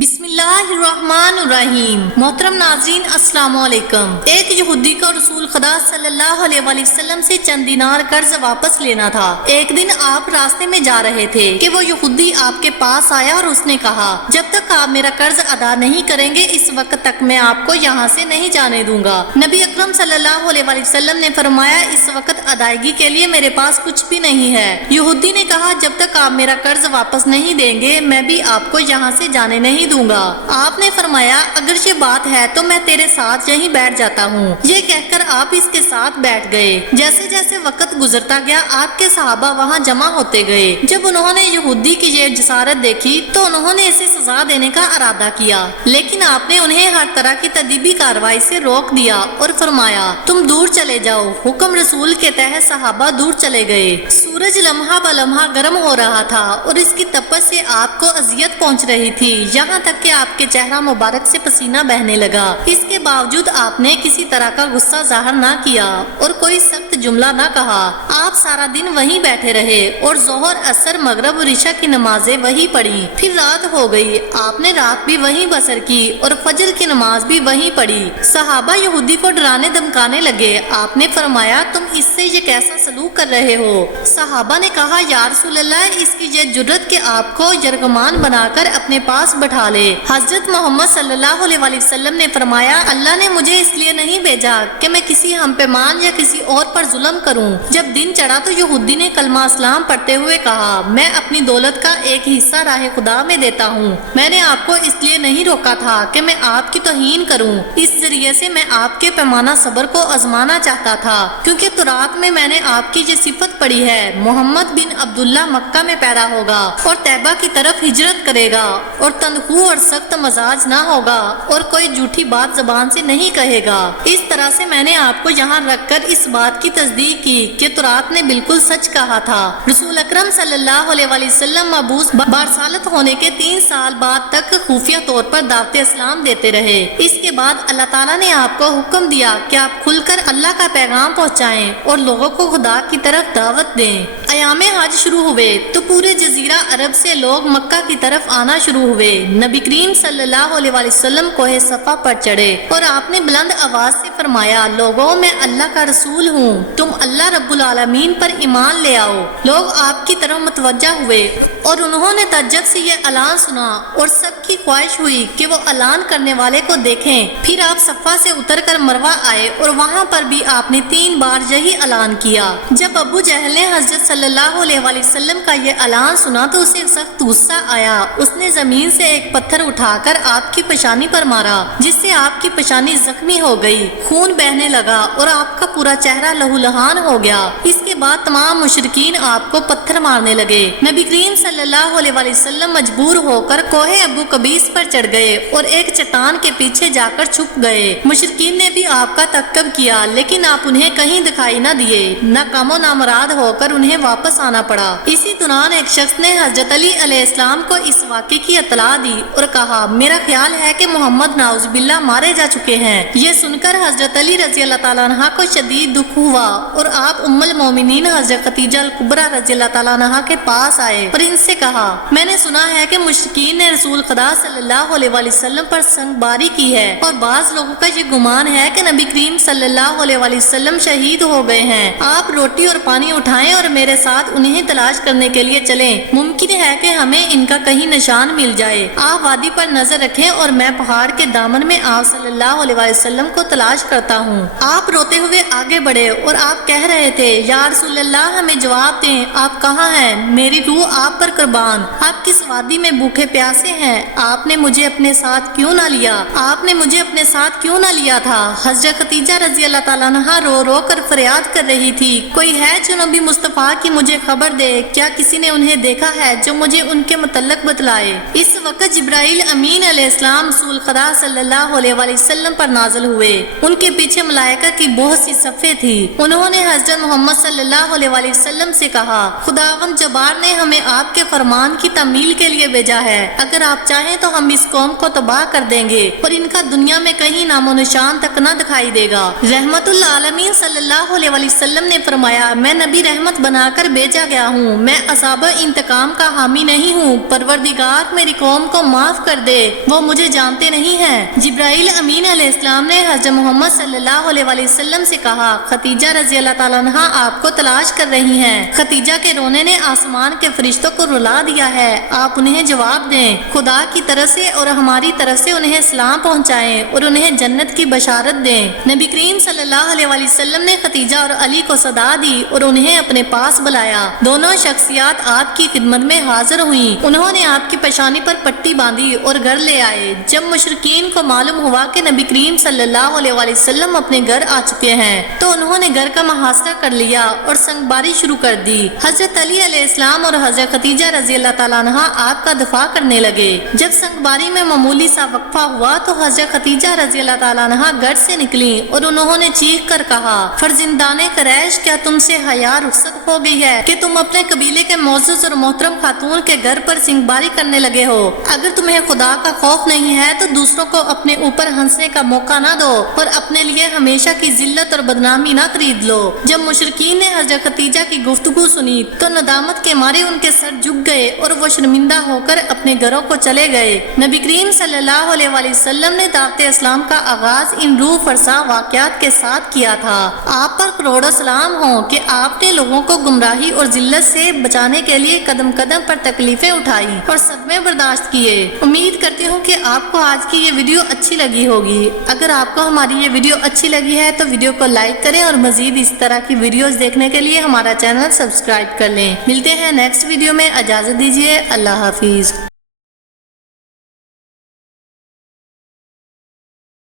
بسم اللہ الرحمن الرحیم۔ محترم ناظرین السلام علیکم۔ ایک یہودی کو رسول خدا صلی اللہ علیہ وآلہ وسلم سے چند دینار قرض واپس لینا تھا۔ ایک دن آپ راستے میں جا رہے تھے کہ وہ یہودی آپ کے پاس آیا اور اس نے کہا، جب تک آپ میرا قرض ادا نہیں کریں گے اس وقت تک میں آپ کو یہاں سے نہیں جانے دوں گا۔ نبی اکرم صلی اللہ علیہ وآلہ وسلم نے فرمایا، اس وقت ادائیگی کے لیے میرے پاس کچھ بھی نہیں ہے۔ یہودی نے کہا، جب تک آپ میرا قرض واپس نہیں دیں گے میں بھی آپ کو یہاں سے جانے نہیں دوں گا۔ آپ نے فرمایا، اگر یہ بات ہے تو میں تیرے ساتھ یہیں بیٹھ جاتا ہوں۔ یہ کہہ کر آپ اس کے ساتھ بیٹھ گئے۔ جیسے جیسے وقت گزرتا گیا آپ کے صحابہ وہاں جمع ہوتے گئے۔ جب انہوں نے یہودی کی یہ جسارت دیکھی تو انہوں نے اسے سزا دینے کا ارادہ کیا، لیکن آپ نے انہیں ہر طرح کی تدبیری کارروائی سے روک دیا اور فرمایا، تم دور چلے جاؤ۔ حکم رسول کے تحت صحابہ دور چلے گئے۔ سورج لمحہ بلمحہ گرم ہو رہا تھا اور اس کی تپش سے آپ کو اذیت پہنچ رہی تھی، یہاں تک کہ آپ کے چہرہ مبارک سے پسینہ بہنے لگا۔ اس کے باوجود آپ نے کسی طرح کا غصہ ظاہر نہ کیا اور کوئی سخت جملہ نہ کہا۔ آپ سارا دن وہیں بیٹھے رہے اور ظہر، عصر، مغرب اور عشاء کی نمازیں وہیں پڑھی۔ پھر رات ہو گئی، آپ نے رات بھی وہیں بسر کی اور فجر کی نماز بھی وہیں پڑھی۔ صحابہ یہودی کو ڈرانے دھمکانے لگے۔ آپ نے فرمایا، تم اس سے یہ کیسا سلوک کر رہے ہو؟ صحابہ نے کہا، یا رسول اللہ، اس کی یہ جرت کہ آپ کو یرغمان بنا کر اپنے پاس بٹھا لے۔ حضرت محمد صلی اللہ علیہ وآلہ وسلم نے فرمایا، اللہ نے مجھے اس لیے نہیں بھیجا کہ میں کسی ہم پیمان یا کسی اور پر ظلم کروں۔ جب دن چڑھا تو یہودی نے کلمہ اسلام پڑھتے ہوئے کہا، میں اپنی دولت کا ایک حصہ راہ خدا میں دیتا ہوں۔ میں نے آپ کو اس لیے نہیں روکا تھا کہ میں آپ کی توہین کروں، اس ذریعے سے میں آپ کے پیمانہ صبر کو آزمانا چاہتا تھا، کیونکہ تورات میں نے آپ کی یہ صفت پڑھی ہے، محمد بن عبداللہ مکہ میں پیدا ہوگا اور طیبہ کی طرف ہجرت کرے گا اور تندخو اور سخت مزاج نہ ہوگا اور کوئی جھوٹی بات زبان سے نہیں کہے گا۔ اس طرح سے میں نے آپ کو یہاں رکھ کر اس بات کی تصدیق کی کہ تورات نے بالکل سچ کہا تھا۔ رسول اکرم صلی اللہ علیہ وآلہ وسلم مبعوث برسالت ہونے کے 3 سال بعد تک خفیہ طور پر دعوت اسلام دیتے رہے۔ اس کے بعد اللہ تعالیٰ نے آپ کو حکم دیا کہ آپ کھل کر اللہ کا پیغام پہنچائیں اور لوگوں کو خدا کی طرف دعوت دیں۔ ایام حج شروع ہوئے تو پورے جزیرہ عرب سے لوگ مکہ کی طرف آنا شروع ہوئے۔ نبی کریم صلی اللہ علیہ وآلہ وسلم کوہ صفا پر چڑھے اور آپ نے بلند آواز سے فرمایا، لوگوں میں اللہ کا رسول ہوں، تم اللہ رب العالمین پر ایمان لے آؤ۔ لوگ آپ کی طرف متوجہ ہوئے اور انہوں نے تعجب سے یہ اعلان سنا اور سب کی خواہش ہوئی کہ وہ اعلان کرنے والے کو دیکھیں۔ پھر آپ صفا سے اتر کر مروہ آئے اور وہاں پر بھی آپ نے 3 بار یہی اعلان کیا۔ جب ابو جہل نے حضرت صلی اللہ علیہ وآلہ وسلم کا یہ اعلان سنا تو اسے سخت غصہ آیا۔ اس نے زمین سے ایک پتھر اٹھا کر آپ کی پیشانی پر مارا، جس سے آپ کی پیشانی زخمی ہو گئی، خون بہنے لگا اور آپ کا پورا چہرہ لہو لہان ہو گیا۔ اس کے بعد تمام مشرکین آپ کو پتھر مارنے لگے۔ نبی کریم صلی اللہ علیہ وآلہ وسلم مجبور ہو کر کوہ ابو قبیس پر چڑھ گئے اور ایک چٹان کے پیچھے جا کر چھپ گئے۔ مشرکین نے بھی آپ کا تعقب کیا، لیکن آپ انہیں کہیں دکھائی نہ دیے۔ ناکام و نامراد ہو کر انہیں واپس آنا پڑا۔ اسی دوران ایک شخص نے حضرت علی علیہ السلام کو اس واقعے کی اطلاع دی اور کہا، میرا خیال ہے کہ محمد نعوذ باللہ مارے جا چکے ہیں۔ یہ سن کر حضرت علی رضی اللہ تعالیٰ عنہ کو شدید دکھ ہوا اور آپ ام المومنین حضرت خدیجہ الکبریٰ رضی اللہ تعالیٰ عنہ کے پاس آئے اور ان سے کہا، میں نے سنا ہے کہ مشرکین نے رسول خدا صلی اللہ علیہ وآلہ وسلم پر سنگ باری کی ہے اور بعض لوگوں کا یہ گمان ہے کہ نبی کریم صلی اللہ علیہ وآلہ وسلم شہید ہو گئے ہیں۔ آپ روٹی اور پانی اٹھائیں اور میرے ساتھ انہیں تلاش کرنے کے لیے چلیں، ممکن ہے کہ ہمیں ان کا کہیں نشان مل جائے۔ آپ وادی پر نظر رکھیں اور میں پہاڑ کے دامن میں آپ صلی اللہ علیہ وآلہ وسلم کو تلاش کرتا ہوں۔ آپ روتے ہوئے آگے بڑھے اور آپ کہہ رہے تھے، یا رسول اللہ ہمیں جواب دیں، آپ کہاں ہیں؟ میری روح آپ پر قربان۔ آپ کس وادی میں بھوکے پیاسے ہیں؟ آپ نے مجھے اپنے ساتھ کیوں نہ لیا؟ آپ نے مجھے اپنے ساتھ کیوں نہ لیا تھا؟ حضرت خدیجہ رضی اللہ تعالیٰ عنہ رو رو کر فریاد کر رہی تھی، کوئی ہے جو نبی مصطفیٰ کی مجھے خبر دے؟ کیا کسی نے انہیں دیکھا ہے جو مجھے ان کے متعلق بتلائے؟ اس وقت جبرائیل امین علیہ السلام رسول خدا صلی اللہ علیہ وآلہ وسلم پر نازل ہوئے۔ ان کے پیچھے ملائکہ کی بہت سی صفیں تھی۔ انہوں نے حضرت محمد صلی اللہ علیہ وآلہ وسلم سے کہا، خداوند جبار نے ہمیں آپ کے فرمان کی تعمیل کے لیے بھیجا ہے، اگر آپ چاہیں تو ہم اس قوم کو تباہ کر دیں گے اور ان کا دنیا میں کہیں نام و نشان تک نہ دکھائی دے گا۔ رحمت العالمین صلی اللہ علیہ وآلہ وسلم نے فرمایا، میں نبی رحمت بنا کر کر بھیجا گیا ہوں، میں عذاب انتقام کا حامی نہیں ہوں، پروردگار میری قوم کو معاف کر دے، وہ مجھے جانتے نہیں ہیں۔ جبرائیل امین علیہ السلام نے حضرت محمد صلی اللہ علیہ وسلم سے کہا، خدیجہ رضی اللہ تعالیٰ عنہا آپ کو تلاش کر رہی ہیں۔ خدیجہ کے رونے نے آسمان کے فرشتوں کو رلا دیا ہے، آپ انہیں جواب دیں، خدا کی طرف سے اور ہماری طرف سے انہیں سلام پہنچائیں اور انہیں جنت کی بشارت دیں۔ نبی کریم صلی اللہ علیہ وسلم نے خدیجہ اور علی کو صدا دی اور انہیں اپنے پاس بلایا۔ دونوں شخصیات آپ کی خدمت میں حاضر ہوئیں، انہوں نے آپ کی پیشانی پر پٹی باندھی اور گھر لے آئے۔ جب مشرکین کو معلوم ہوا کہ نبی کریم صلی اللہ علیہ وسلم اپنے گھر آ چکے ہیں تو انہوں نے گھر کا محاصرہ کر لیا اور سنگباری شروع کر دی۔ حضرت علی علیہ السلام اور حضرت خدیجہ رضی اللہ تعالیٰ عنہا آپ کا دفاع کرنے لگے۔ جب سنگباری میں معمولی سا وقفہ ہوا تو حضرت خدیجہ رضی اللہ تعالیٰ عنہا گھر سے نکلیں اور انہوں نے چیخ کر کہا، فرزندان قریش، کیا تم سے حیا رخصت ہو گئی ہے کہ تم اپنے قبیلے کے معزز اور محترم خاتون کے گھر پر سنگباری کرنے لگے ہو؟ اگر تمہیں خدا کا خوف نہیں ہے تو دوسروں کو اپنے اوپر ہنسنے کا موقع نہ دو اور اپنے لیے ہمیشہ کی ذلت اور بدنامی نہ خرید لو۔ جب مشرکین نے حضرت خدیجہ کی گفتگو سنی تو ندامت کے مارے ان کے سر جھک گئے اور وہ شرمندہ ہو کر اپنے گھروں کو چلے گئے۔ نبی کریم صلی اللہ علیہ وسلم نے دعوت اسلام کا آغاز ان روح فرسا واقعات کے ساتھ کیا تھا۔ آپ پر کروڑوں سلام ہوں کہ آپ نے لوگوں کو گمراہی اور ذلت سے بچانے کے لیے قدم قدم پر تکلیفیں اٹھائی اور صدمے برداشت کیے۔ امید کرتی ہوں کہ آپ کو آج کی یہ ویڈیو اچھی لگی ہوگی۔ اگر آپ کو ہماری یہ ویڈیو اچھی لگی ہے تو ویڈیو کو لائک کریں اور مزید اس طرح کی ویڈیوز دیکھنے کے لیے ہمارا چینل سبسکرائب کر لیں۔ ملتے ہیں نیکسٹ ویڈیو میں، اجازت دیجیے، اللہ حافظ۔